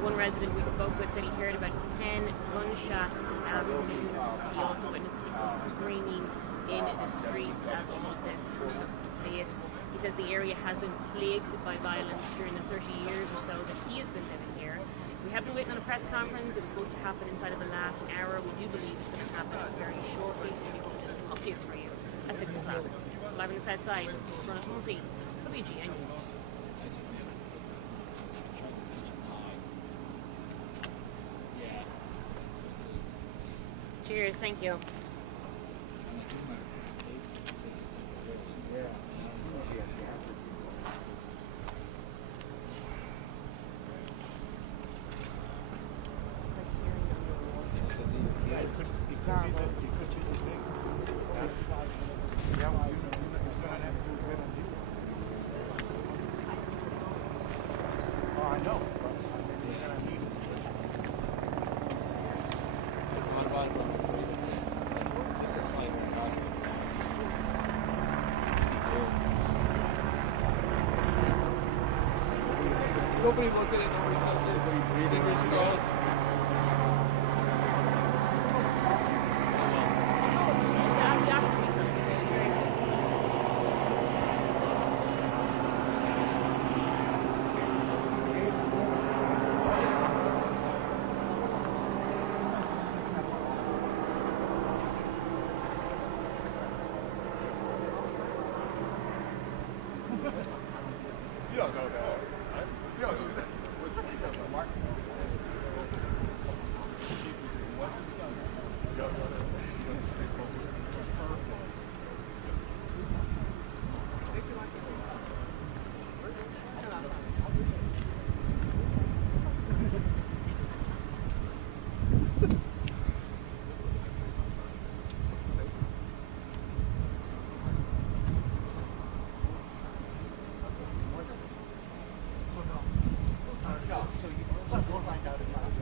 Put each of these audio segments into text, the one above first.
One resident we spoke with said he heard about 10 gunshots this afternoon. He also witnessed people screaming in the streets as all of this took place. He says the area has been plagued by violence during the 30 years or so that he has been living here. We have been waiting on a press conference. It was supposed to happen inside of the last hour. We do believe it's going to happen very shortly, so we'll have some updates for you at 6 o'clock. Live on the south side, Ronald Huntley, WGN News. Cheers, thank you. Nobody looked at it, nobody touched it, fingers crossed. You don't know that. You don't know that. So you go find out about it.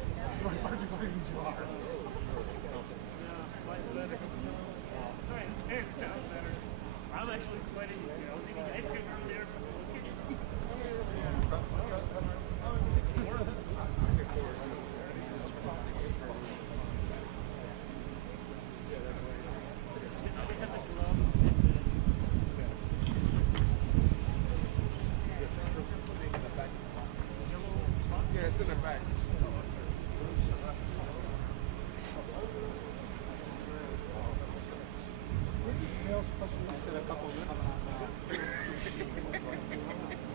I'm actually sweating. I was eating ice cream earlier. Yeah, it's in the back.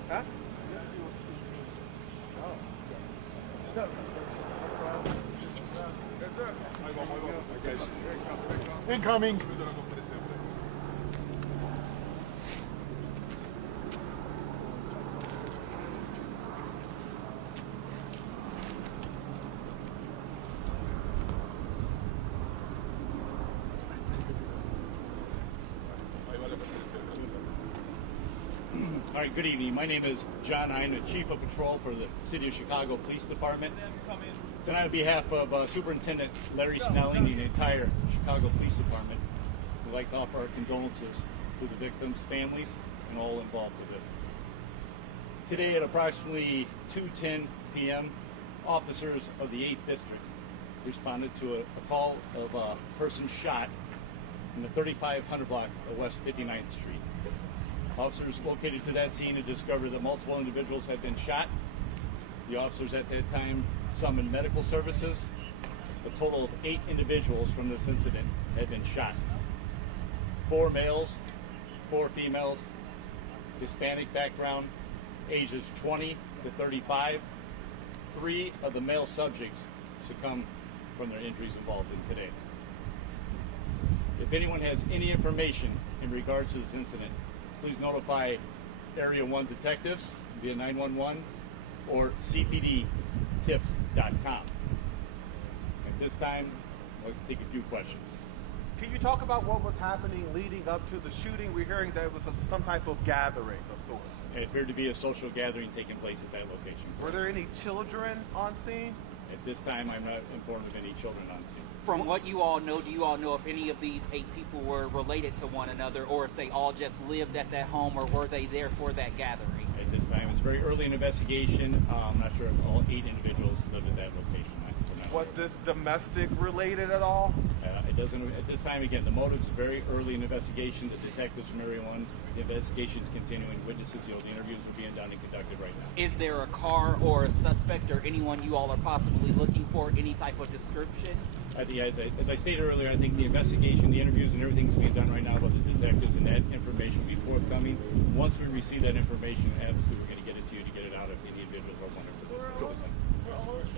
Huh? Incoming. All right, good evening. My name is John. I'm the Chief of Patrol for the City of Chicago Police Department. Tonight, on behalf of Superintendent Larry Snelling and the entire Chicago Police Department, we'd like to offer our condolences to the victims' families and all involved with this. Today at approximately 2:10 p.m., officers of the 8th District responded to a call of a person shot in the 3500 block of West 59th Street. Officers located to that scene had discovered that multiple individuals had been shot. The officers at that time summoned medical services. A total of 8 individuals from this incident had been shot. 4 males, 4 females, Hispanic background, ages 20 to 35. 3 of the male subjects succumbed from their injuries involved in today. If anyone has any information in regards to this incident, please notify Area 1 detectives via 911 or cpdtip.com. At this time, I'd like to take a few questions. Can you talk about what was happening leading up to the shooting? We're hearing that it was some type of gathering of sorts. It appeared to be a social gathering taking place at that location. Were there any children on scene? At this time, I'm not informed of any children on scene. From what you all know, do you all know if any of these 8 people were related to one another, or if they all just lived at that home, or were they there for that gathering? At this time, it's very early in the investigation. I'm not sure if all 8 individuals live Was this domestic related at all? It doesn't, at this time, again, the motive's very early in the investigation. The detectives from Area 1, the investigation's continuing. Witnesses, the interviews are being done and conducted right now. Is there a car or a suspect or anyone you all are possibly looking for? Any type of description? As I stated earlier, I think the investigation, the interviews, and everything's being done right now about the detectives, and that information will be forthcoming. Once we receive that information, obviously we're going to get it to you to get it out if any individuals are wanting for this. Were all 8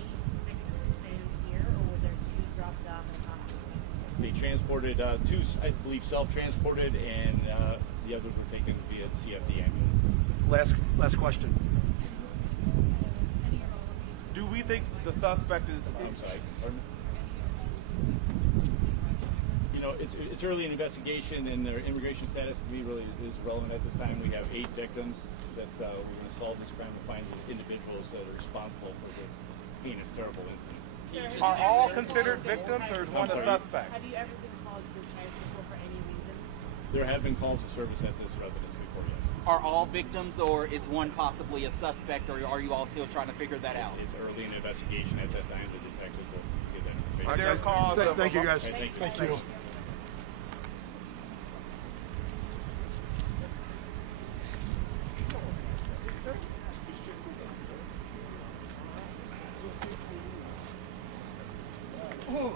victims staying here, or were there 2 dropped off in the hospital? They transported 2, I believe, self-transported, and the others were taken via CFD ambulances. Last question. Do we think the suspect is? I'm sorry. Pardon? You know, it's early in investigation, and their immigration status to me really is relevant at this time. We have 8 victims that we're going to solve this crime and find the individuals that are responsible for this heinous, terrible incident. Sir, Are all considered victims, or is one a sorry? suspect? Have you ever been called to this house before for any reason? There have been calls of service at this residence before, yes. Are all victims, or is one possibly a suspect, or are you all still trying to figure that out? It's early in the investigation. At that time, the detectives will get that information. Is there a cause of- Thank you, guys. Thank you. Thank you. Oh.